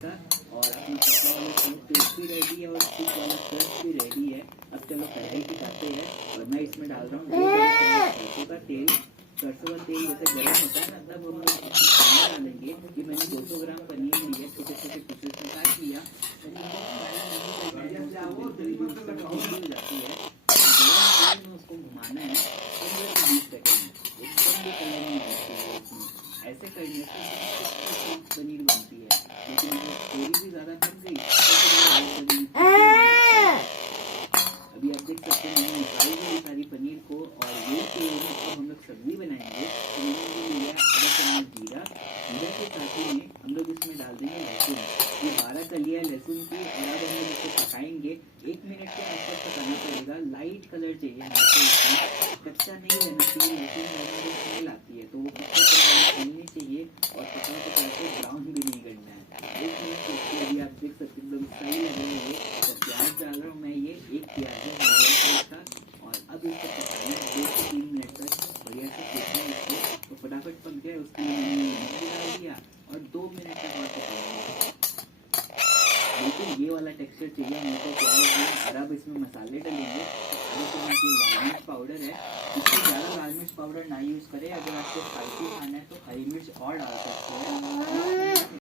और अपना पतला वाला पेस्ट भी रेडी है और थिक वाला क्रस्ट भी रेडी है। अब चलो कढ़ाई टिकाते हैं और मैं इसमें डाल रहा हूँ सरसों का तेल। सरसों का तेल जैसे गर्म होता है ना तब हम लोग पनीर डालेंगे। कि मैंने 200 ग्राम पनीर लिया, छोटे छोटे पीसेस में काट लिया। उसको घुमाना है 15 से 20 सेकंड, एकदम भी कलर नहीं आना चाहिए इसमें। ऐसे करने से पनीर बनती है, लेकिन थोड़ी भी ज्यादा पक गई तो अभी आप देख सकते हैं मैंने निकाल दी सारी पनीर को। और ये तेल में अब हम लोग सब्जी बनाएंगे तो मैंने लिया आधा चम्मच जीरा। जीरा के साथ ही में हम लोग इसमें डाल देंगे लहसुन। ये 12 कलियां लहसुन की। और अब हम लोग इसको पकाएंगे, 1 मिनट के आसपास पकाना पड़ेगा। लाइट कलर चाहिए हमें, कच्चा नहीं रहना चाहिए। लहसुन डालने में स्मेल आती है तो वो कच्चा कलर नहीं चाहिए और पका पका के ब्राउन भी नहीं करना है। 1 मिनट इसके अभी आप देख सकते हैं एकदम सही लग रहा है ये। और प्याज डाल रहा हूँ मैं, ये 1 प्याज है मीडियम साइज का। और अब इसको पकाना 2 से 3 मिनट तक बढ़िया से पकाना इसको। तो फटाफट पक जाए उसके लिए मैंने नमक डाल दिया और 2 मिनट तक और पकाऊंगा। बिल्कुल ये वाला टेक्सचर चाहिए मेरे को प्याज में। और अब इसमें मसाले डालेंगे। आधे चम्मच ये लाल मिर्च पाउडर है। इससे ज़्यादा लाल मिर्च पाउडर ना यूज़ करें। अगर आपको स्पाइसी खाना है तो हरी मिर्च और डाल सकते हैं।